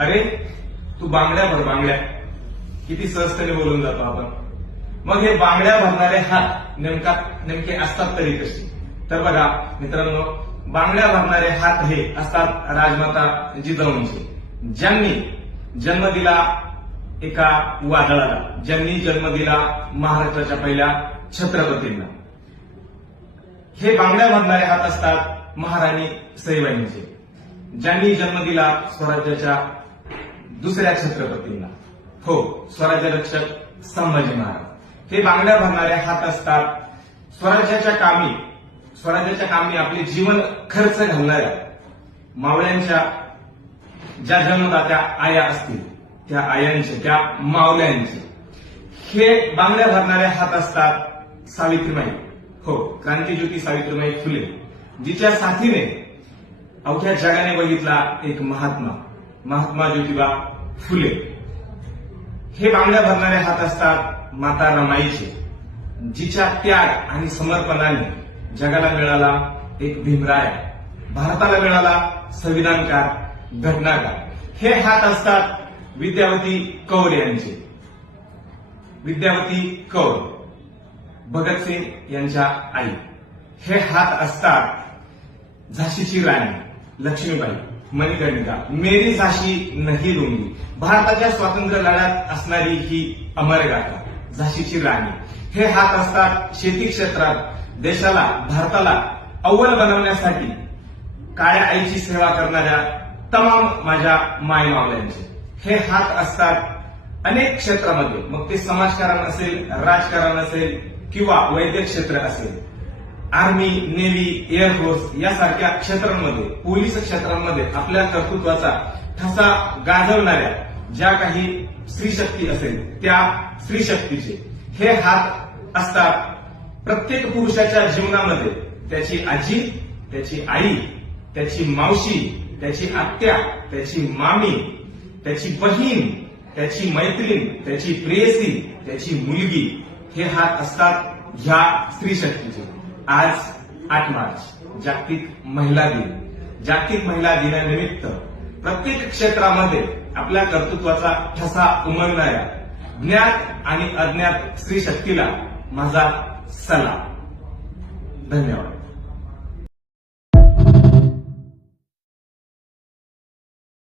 अरे तू बांगड्या भर बांगड्या, किती सहजतेने बोलून जातो आपण. मग हे बांगड्या भरणारे हात नेमके असतात तरी कशी? तर बघा मित्रांनो, बांगड्या भरणारे हात हे असतात राजमाता जिजाऊंचे, ज्यांनी जन्म दिला एका वादळाला, ज्यांनी जन्म दिला महाराष्ट्राच्या पहिल्या छत्रपतींना. हे बांगड्या भरणारे हात असतात महाराणी सईबाईंचे, ज्यांनी जन्म दिला स्वराज्याच्या दुसऱ्या छत्रपतींना, हो स्वराज्य रक्षक संभाजी महाराज. हे बांगड्या भरणारे हात असतात स्वराज्याच्या कामी आपले जीवन खर्च घालणाऱ्या मावळ्यांच्या, ज्या जन्मदात्या आया असतील त्या आयांचे, त्या मावल्यांचे. हे बांगड्या भरणारे हात असतात सावित्रीबाई, हो क्रांतिज्योती सावित्रीबाई फुले, जिच्या साथीने अवघ्या जगाने बघितला एक महात्मा ज्योतिबा फुले. हे बांगड्या भरणारे हात असतात माता रमाईचे, जिच्या त्याग आणि समर्पणाने जगाला मिळाला एक भीमराय, भारताला मिळाला संविधानकार, घटनाकार. हे हात असतात विद्यावती कौर यांचे, विद्यावती कौर भगतसिंग यांच्या आई. हे हात असतात झाशीची राणी लक्ष्मीबाई, मणिकर्णिका, मेरी झाशी नहीं लुंगी, भारताच्या स्वातंत्र्य लढ्यात असणारी ही अमरगाथा झाशीची राणी. हे हात असतात शेती क्षेत्रात देशाला, भारताला अव्वल बनवण्यासाठी काळ्या आईची सेवा करणाऱ्या तमाम माझ्या मायमावल्यांचे. हे हात असतात अनेक क्षेत्रामध्ये, मग ते समाजकारण असेल, राजकारण असेल किंवा वैद्यक क्षेत्र असेल, आर्मी, नेव्ही, एअरफोर्स यासारख्या क्षेत्रांमध्ये, पोलीस क्षेत्रांमध्ये आपल्या कर्तृत्वाचा ठसा गाजवणाऱ्या ज्या काही स्त्रीशक्ती असेल त्या स्त्रीशक्तीचे हे हात असतात. प्रत्येक पुरुषाच्या जीवनामध्ये त्याची आजी, त्याची आई, त्याची मावशी, त्याची आत्या, त्याची मामी, त्याची बहीण, त्याची मैत्रीण, त्याची प्रेयसी, त्याची मुलगी, हे हात असतात ह्या स्त्रीशक्तीचे. आज 8 मार्च जागतिक महिला दिन. जागतिक महिला दिनानिमित्त प्रत्येक क्षेत्रामध्ये आपल्या कर्तृत्वाचा ठसा उमलणाऱ्या ज्ञात आणि अज्ञात स्त्रीशक्तीला माझा सलाम. धन्यवाद.